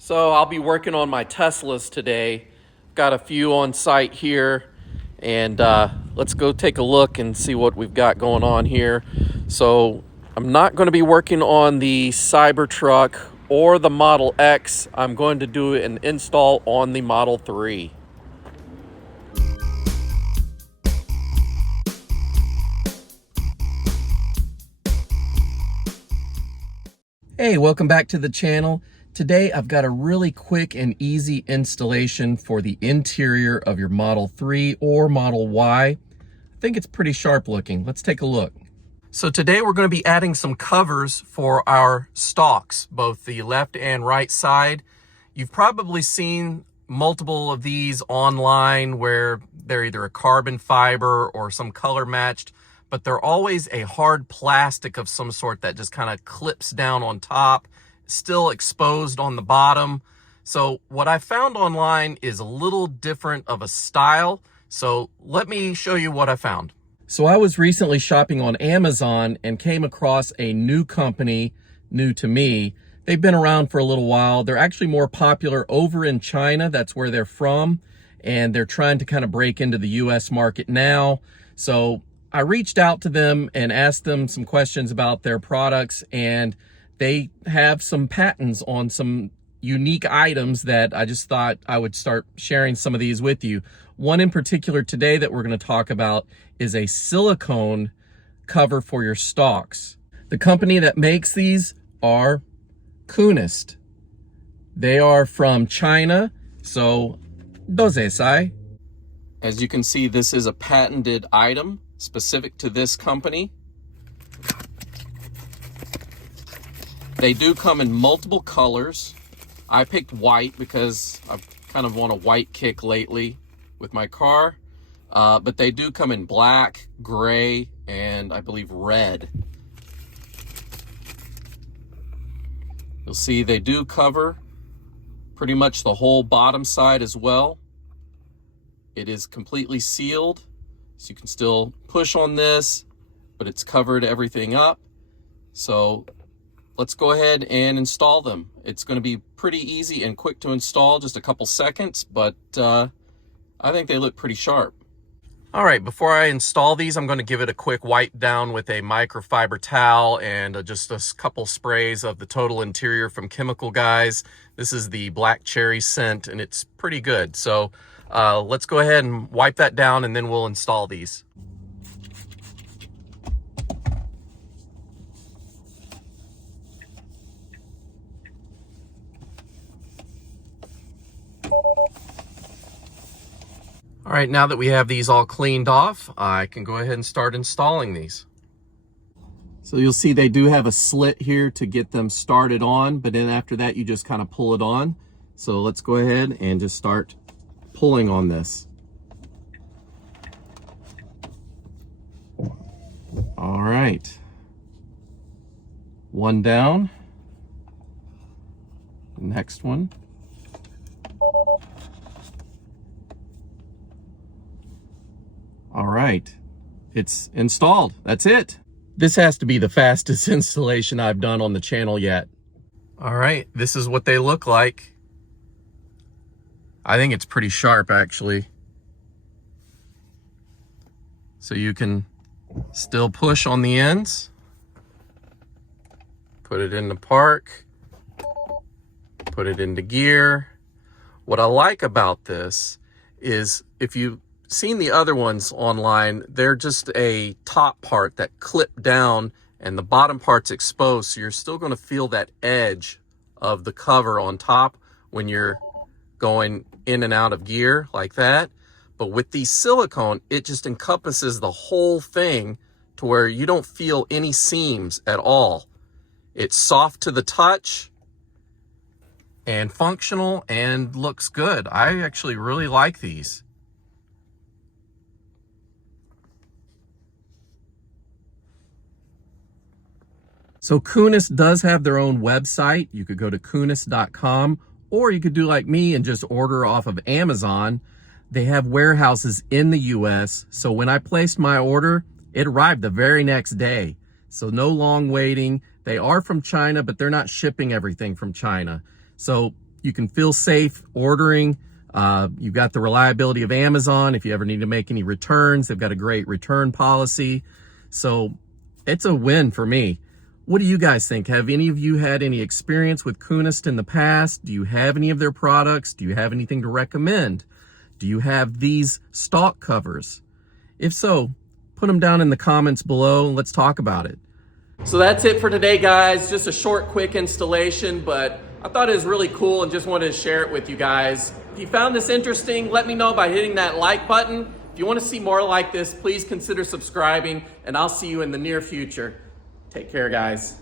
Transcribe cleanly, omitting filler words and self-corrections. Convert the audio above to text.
So I'll be working on my Teslas today. Got a few on site here, and let's go take a look and see what we've got going on here. So I'm not going to be working on the Cybertruck or the Model X. I'm going to do an install on the Model 3. Hey, welcome back to the channel. Today I've got a really quick and easy installation for the interior of your Model 3 or Model Y. I think it's pretty sharp looking. Let's take a look. So today we're going to be adding some covers for our stalks, both the left and right side. You've probably seen multiple of these online where they're either a carbon fiber or some color matched, but they're always a hard plastic of some sort that just kind of clips down on top, still exposed on the bottom. So what I found online is a little different of a style. So let me show you what I found. So I was recently shopping on Amazon and came across a new company, new to me. They've been around for a little while. They're actually more popular over in China. That's where they're from. And they're trying to kind of break into the US market now. So I reached out to them and asked them some questions about their products, and they have some patents on some unique items that I just thought I would start sharing some of these with you. One in particular today that we're going to talk about is a silicone cover for your stalks. The company that makes these are Kunist. They are from China, so dozesai. As you can see, this is a patented item specific to this company. They do come in multiple colors. I picked white because I've kind of on a white kick lately with my car. But they do come in black, gray, and I believe red. You'll see they do cover pretty much the whole bottom side as well. It is completely sealed, so you can still push on this, but it's covered everything up. So let's go ahead and install them. It's going to be pretty easy and quick to install, just a couple seconds, but I think they look pretty sharp. All right, before I install these, I'm going to give it a quick wipe down with a microfiber towel and just a couple sprays of the Total Interior from Chemical Guys. This is the black cherry scent, and it's pretty good. So let's go ahead and wipe that down, and then we'll install these. All right, now that we have these all cleaned off, I can go ahead and start installing these. So you'll see they do have a slit here to get them started on, but then after that, you just kind of pull it on. So let's go ahead and just start pulling on this. All right. One down. Next one. All right, it's installed. That's it. This has to be the fastest installation I've done on the channel yet. All right, this is what they look like. I think it's pretty sharp, actually. So you can still push on the ends, put it into park, put it into gear. What I like about this is if you've seen the other ones online, they're just a top part that clip down and the bottom part's exposed, so you're still going to feel that edge of the cover on top when you're going in and out of gear like that. But with the silicone, it just encompasses the whole thing to where you don't feel any seams at all. It's soft to the touch and functional and looks good. I actually really like these. So Kunist does have their own website. You could go to kunist.com, or you could do like me and just order off of Amazon. They have warehouses in the US. So when I placed my order, it arrived the very next day. So no long waiting. They are from China, but they're not shipping everything from China. So You can feel safe ordering. You've got the reliability of Amazon. If you ever need to make any returns, they've got a great return policy. So it's a win for me. What do you guys think? Have any of you had any experience with Kunist in the past? Do you have any of their products? Do you have anything to recommend? Do you have these stalk covers? If so, put them down in the comments below and let's talk about it. So that's it for today, guys. Just a short, quick installation, but I thought it was really cool and just wanted to share it with you guys. If you found this interesting, let me know by hitting that like button. If you want to see more like this, please consider subscribing, and I'll see you in the near future. Take care, guys.